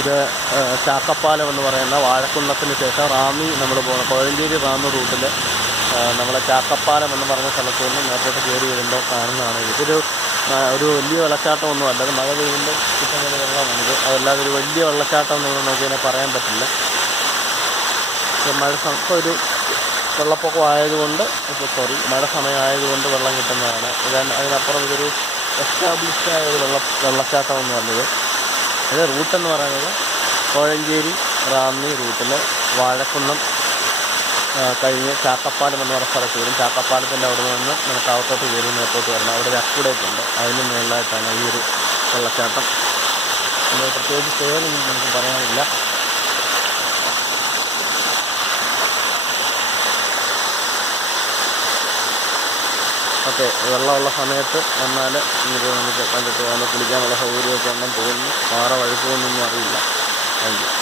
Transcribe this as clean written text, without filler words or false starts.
ഇത് ചാക്കപ്പാലം എന്ന് പറയുന്ന വാഴക്കുന്നത്തിന് ശേഷം റാന്നി നമ്മൾ പോകുന്ന കോഴഞ്ചേരി റാന്നി റൂട്ടിൽ നമ്മളെ ചാക്കപ്പാലം എന്ന് പറഞ്ഞ സ്ഥലത്ത് നിന്ന് നേരത്തോട്ട് കയറി വരുമ്പോൾ കാണുന്നതാണ്. ഇതൊരു വലിയ വെള്ളച്ചാട്ടമൊന്നും അല്ല. അത് മഴ പെയ്യുമ്പോൾ കിട്ടുന്ന വെള്ളമാണിത്. അതല്ലാതെ ഒരു വലിയ വെള്ളച്ചാട്ടം എന്ന് നമുക്കിതിനെ പറയാൻ പറ്റില്ല. ഇപ്പോൾ ഒരു വെള്ളപ്പൊക്കം ആയതുകൊണ്ട് മഴ സമയമായതുകൊണ്ട് വെള്ളം കിട്ടുന്നതാണ്. അതിനപ്പുറം ഇതൊരു എസ്റ്റാബ്ലിഷ്ഡായ ഒരു വെള്ളച്ചാട്ടമൊന്നുമല്ലത്. ഇത് റൂട്ടെന്ന് പറയുന്നത് കോഴഞ്ചേരി റാന്നി റൂട്ടിൽ വാഴക്കുന്നം കഴിഞ്ഞ് ചാക്കപ്പാലം എന്ന് പറഞ്ഞ സ്ഥലത്ത് വരും. ചാക്കപ്പാലത്തിൻ്റെ അവിടെ നിന്ന് നമുക്ക് അകത്തോട്ട് കയറി നേരത്തോട്ട് വരണം. അവിടെ ഒരു അക്വിഡേറ്റ് ഉണ്ട്. അതിന് മുകളിലായിട്ടാണ് ഈ ഒരു വെള്ളച്ചാട്ടം. അതിന് പ്രത്യേകിച്ച് പേരൊന്നും നമുക്ക് പറയാനില്ല. ഓക്കെ, വെള്ളമുള്ള സമയത്ത് വന്നാൽ ഇത് നമുക്ക് കണ്ടിട്ട് വന്ന് കുളിക്കാനുള്ള സൗകര്യമൊക്കെ ഉണ്ടെന്ന് തോന്നുന്നു. പാറ വഴുക്കുമെന്നൊന്നും അറിയില്ല. Thank you.